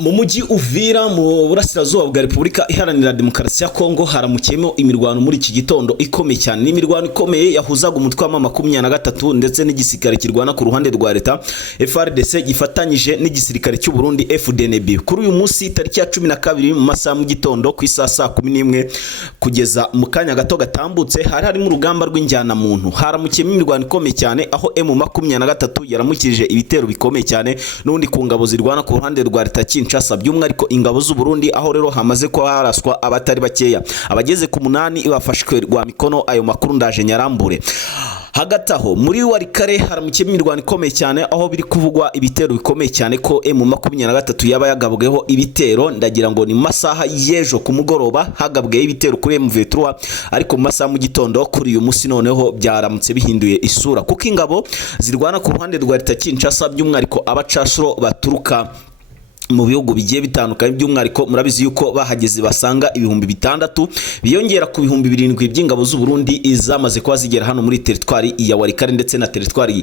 Mu mujyi Uvira mu burasirazuba bwa Repubulika Iharanira Demokarasi ya Kongo haramukiyemo imirwano muri iki gitondo ikomeye cyane. Ni imirwano ikomeye yahuzaga umutwe wa 23 ndetse n'igisirikare kirwana ku ruhande rwa leta FARDC gifatanyije n'igisirikare cy'u Burundi FDNB. Kuri uyu munsi tariki ya 12 mu masaha mu gitondo ku isaha 11 kugeza mu kanya gato gatambutse hari mu rugamba rw'injyana muntu. Haramukiyemo imirwano ikomeye cyane aho M23 yaramukije ibitero bikomeye cyane n'undi ku ngabo zirwana ku ruhande rwa leta Kinshasa by'umwihariko ingabo z'u Burundi, aho rero hamaze ko haraswa abatari bakeya abageze ku 8 bafashwe rwa mikono. Ayo makuru ndaje nyarambure. Hagati aho muri Warikare haramukiyemo imirwano ikomeye cyane aho biri kuvugwa ibitero bikomeye cyane ko M23 yaba yagabweho ibitero. Ndagira ngo ni masaha y'ejo ku mugoroba hagabweho ibitero kuri M23, ariko mu masaha mu gitondo kuri uyu munsi noneho byaramutse bihinduye isura kuko ingabo zirwana ku ruhande rwa leta Kinshasa by'umwihariko abacashuro baturuka mu bihugu bigiye bitandukanye by'umwihariko murabizi yuko bahageze basanga 6,000 biyongera ku 7,000 by'ingabo z'u Burundi izamaze kwa zigera hano muri territoire ya Warikare ndetse na territoire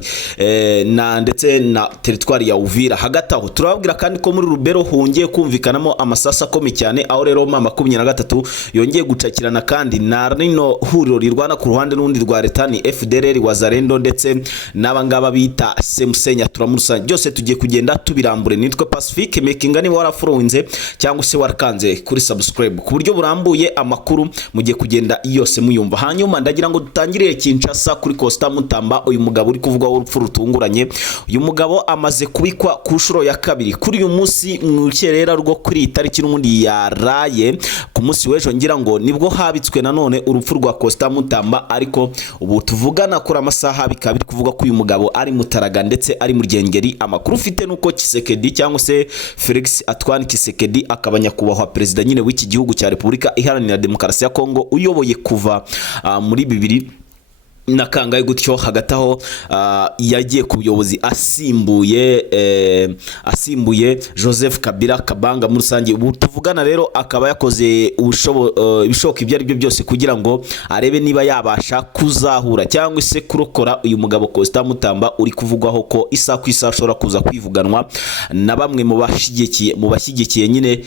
na territoire ya Uvira. Hagati aho turababwira kandi ko muri Rubero hongeye kumvikanamo amasasa akomeye cyane aho rero mama 23 yongeye gucakirana kandi na rino huriro rirwana ku ruhande n'undi rwa leta ni FDLR Wazalendo ndetse n'abangaba bita Semusenya turamurusa. Byose tugiye kugenda tubirambure. Nitwe Pacifique kingani warafuronze cyangwa se warakanze kuri subscribe ku buryo burambuye amakuru mugiye kugenda yose muyumva. Hanyuma ndagira ngo dutangire Kinshasa kuri Costa Mutamba. Uyu mugabo uri kuvuga urupfu rutunguranye. Uyu mugabo amaze kubikwa ku shuro ya kabiri kuri uyu munsi mu cyerera rwo kuri itariki n'umundi yaraye ku munsi w'ejo. Ngira ngo nibwo habitswe nanone urupfu rwa Costa Mutamba, ariko ubu tuvugana kuri amasaha bikabiri kuvuga ko uyu mugabo ari Mutaraga ndetse ari mu Ryengeri. Amakuru ufite nuko Kisekedi cyangwa se Felix Antoine Kisekedi akaba nyakubahwa perezida nyine w'iki gihugu cya Repubulika Iharanira Demokarasi ya Kongo uyoboye kuva muri 2000 na kangaye gutyo. Hagati aho yagiye ku buyobozi asimbuye Joseph Kabila Kabanga muri rusange. Ubu tuvugana rero akaba yakoze ibishoboka ibyo ari byo byose kugira ngo arebe niba yabasha kuzahura cyangwa se kurokora uyu mugabo Costa Mutamba uri kuvugwaho ko isa ku isa ashobora kuza kwivuganwa na bamwe mu bashyigikiye nyine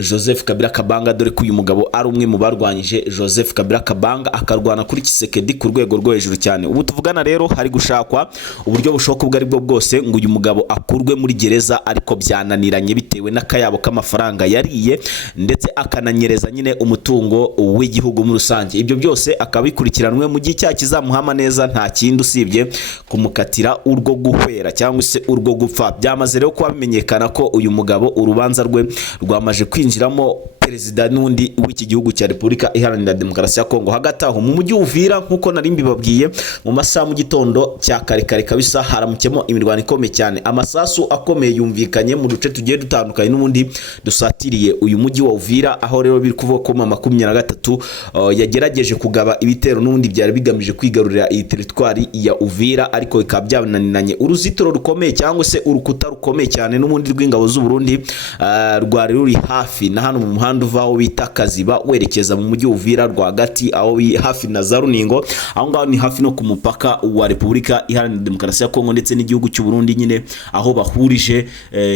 Joseph Kabila Kabanga, dore ko uyu mugabo ari umwe mu barwanyije Joseph Kabila Kabanga akarwana kuri Kisekedi ku rwego rwo hejuru cyane. Ubu tuvugana rero hari gushakwa uburyo bushoboka ubwo ari bwo bwose ngo uyu mugabo akurwe muri gereza, ariko byananiranye bitewe n'akayabo k'amafaranga yariye ndetse akananyereza nyine umutungo w'igihugu muri rusange. Ibyo byose akabikurikiranwe mu gihe cya kizamuhama neza, nta kindi usibye kumukatira urwo guhwera cyangwa se urwo gupfa. Byamaze rero kuba bimenyekana ko uyu mugabo urubanza rwe rwamaje kwinjiramo perezida n'undi w'iki gihugu cya Repubulika Iharanira Demokarasi ya Kongo. Hagati aho mu mujyi Uvira nkuko nari mbibabwiye mu masaha mu gitondo cya kare kabisa haramukemo imirwano ikomeye cyane. Amasasu akomeye yumvikanye mu duce tugiye dutandukanye n'ubundi dusatiriye uyu mujyi wa Uvira, aho rero biri kuvuga ko mama 23 yagerageje kugaba ibitero n'ubundi byari bigamije kwigarurira iyi territoire ya Uvira, ariko ikaba byananiranye. Uruzitiro rukomeye cyangwa se urukuta rukomeye cyane n'ubundi rw'ingabo z'u Burundi rwari ruri hafi na hano mu muhanda uvaho bita Kaziba werekeza mu mujyi Uvira rwagati, aho hafi na Zaruningo. Aho ngaho ni hafi no ku mupaka wa Repubulika Iharanira Demokarasi ya Kongo ndetse n'igihugu cy'u Burundi nyine, aho bahurije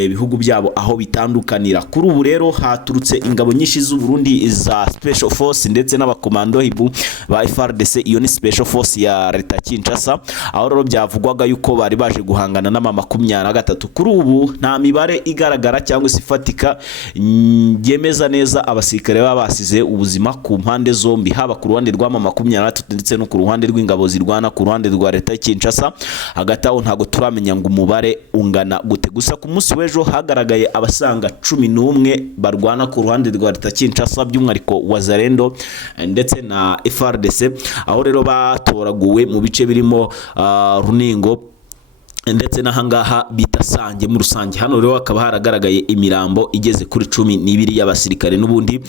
ibihugu byabo aho bitandukanira. Kuri ubu rero haturutse ingabo nyinshi z'u Burundi za Special Force ndetse n'abakomando hibu ba FARDC. Iyo ni Special Force ya leta Kinshasa, aho rero byavugwaga yuko bari baje guhangana na mama 23. Kuri ubu nta mibare igaragara cyangwa se ifatika yemeza neza abasirikare baba basize ubuzima ku mpande zombi, haba ku ruhande rwa mama 23 ndetse no ku ruhande rw'ingabo zirwana ku ruhande rwa leta Kinshasa. Hagati aho ntago turamenya ngo umubare ungana gute, gusa ku munsi w'ejo hagaragaye abasanga 11 barwana ku ruhande rwa leta Kinshasa by'umwihariko Wazalendo ndetse na FARDC, aho rero batoraguwe mu bice birimo Runingo ndetse nahangaha bita Sange mu rusange. Hano rero akaba haragaragaye imirambo igeze kuri 12 y'abasirikare n'ubundi,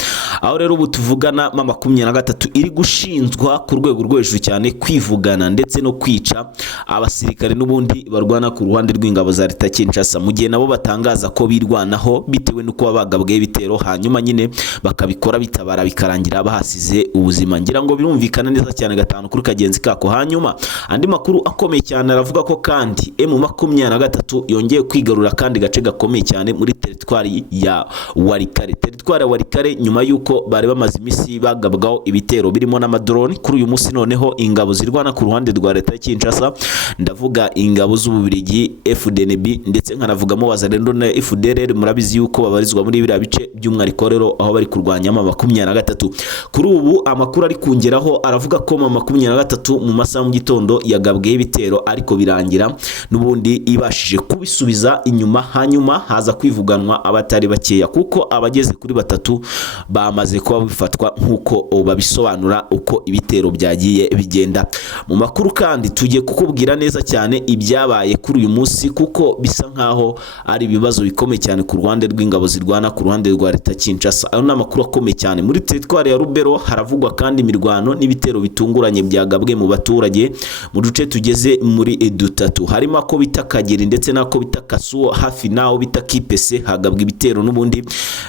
aho rero ubu tuvugana mama 23 iri gushinzwa ku rwego rwo hejuru cyane kwivugana ndetse no kwica abasirikare n'ubundi barwana ku ruhande rw'ingabo za leta Kinshasa, mu gihe nabo batangaza ko birwanaho bitewe nuko bagabwe ibitero hanyuma nyine bakabikora bitabara bikarangira bahasize ubuzima. Ngira ngo birumvikana neza cyane gatanu kuri kagenzi kako. Hanyuma andi makuru akomeye cyane aravuga ko kandi M23 yongeye kwigarura kandi gace gakomeye cyane muri teritwari ya Walikale. Teritwari ya Walikale nyuma yuko bari bamaze imisi bagabwaho ibitero birimo n'amadrone, kuri uyu munsi noneho ingabo zirwana ku ruhande rwa leta ya Kinshasa, ndavuga ingabo z'Ububirigi FDNB ndetse nkanavugamo Wazalendo na FDLR, murabizi yuko babarizwa muri biriya bice by'umwihariko rero aho bari kurwanya M23. Kuri ubu amakuru ari kungeraho aravuga ko M23 mu masaha mu gitondo yagabweho ibitero ariko birangira n'ubundi ibashije kubisubiza inyuma, hanyuma haza kwivuganwa abatari bakeya kuko abageze kuri batatu bamaze kuba bifatwa nkuko babisobanura uko ibitero byagiye bigenda. Mu makuru kandi tugiye kukubwira neza cyane ibyabaye kuri uyu munsi kuko bisa nkaho ari ibibazo bikomeye cyane ku ruhande rw'ingabo zirwana ku ruhande rwa leta Kinshasa. Ayo n'amakuru akomeye cyane. Muri teritwari ya Rubero haravugwa kandi imirwano n'ibitero bitunguranye byagabwe mu baturage mu duce tugeze muri dutatu, harimo ako bita Kageri ndetse nako bita Kasuo, hafi naho bita Kipese hagabwa ibitero n'ubundi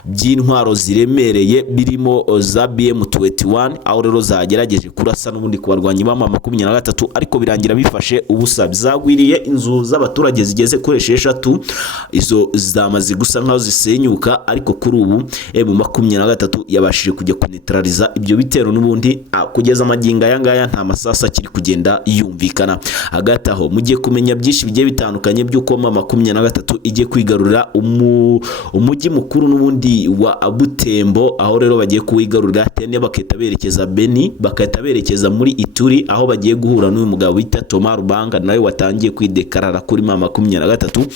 by'intwaro ziremereye birimo za BM21, aho rero zagerageje kurasa n'ubundi kubarwanya ba M23 ariko birangira bifashe ubusa, bizagwiriye inzu z'abaturage zigeze kuri 6, izo zamaze gusa nkaho zisenyuka, ariko kuri ubu M23 yabashije kujya kunetraliza ibyo bitero n'ubundi kugeza amaginga yangaya nta masasa kiri kugenda yumvikana. Hagati aho mugiye kumenya byinshi bigiye bitandukanye by'uko M23 igiye kwigarurira umujyi mukuru n'ubundi wa Butembo, aho rero bagiye kuwigarurira tene bakahita berekeza Beni, bakahita berekeza muri Ituri aho bagiye guhura n'uyu mugabo bita Thomas Rubanga nawe watangiye kwidekarara kuri M23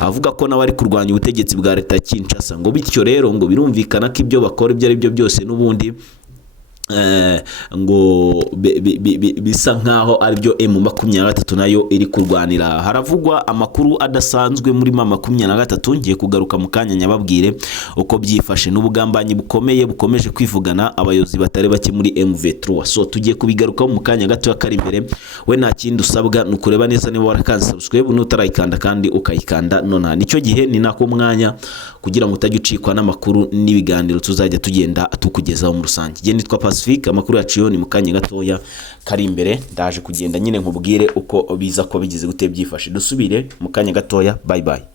avuga ko nawe ari kurwanya ubutegetsi bwa leta Kinshasa, ngo bityo rero ngo birumvikana ko ibyo bakora ibyo ari byo byose n'ubundi ngo bisa nkaho ari byo M23 nayo iri kurwanira. Haravugwa amakuru adasanzwe muri M23, ngiye kugaruka mu kanya nyababwire uko byifashe n'ubugambanyi bukomeje kwivugana abayobozi batari bake muri M23. So tugiye kubigaruka mu kanya gato kari imbere. We nta kindi usabwa nukureba neza niba warakanze subscribe nutarayikanda kandi ukayikanda nona, nicyo gihe ni nako mwanya kugira ngo utajye ucikwa n'amakuru n'ibiganiro tuzajya tugenda tukugezaho mu rusange. Je nitwa Pacifique, amakuru yaciyo ni mu kanya gatoya kari imbere, ndaje kugenda nyine nkubwire uko biza ko bigize gute byifashe. Dusubire mu kanya gatoya, bye bye.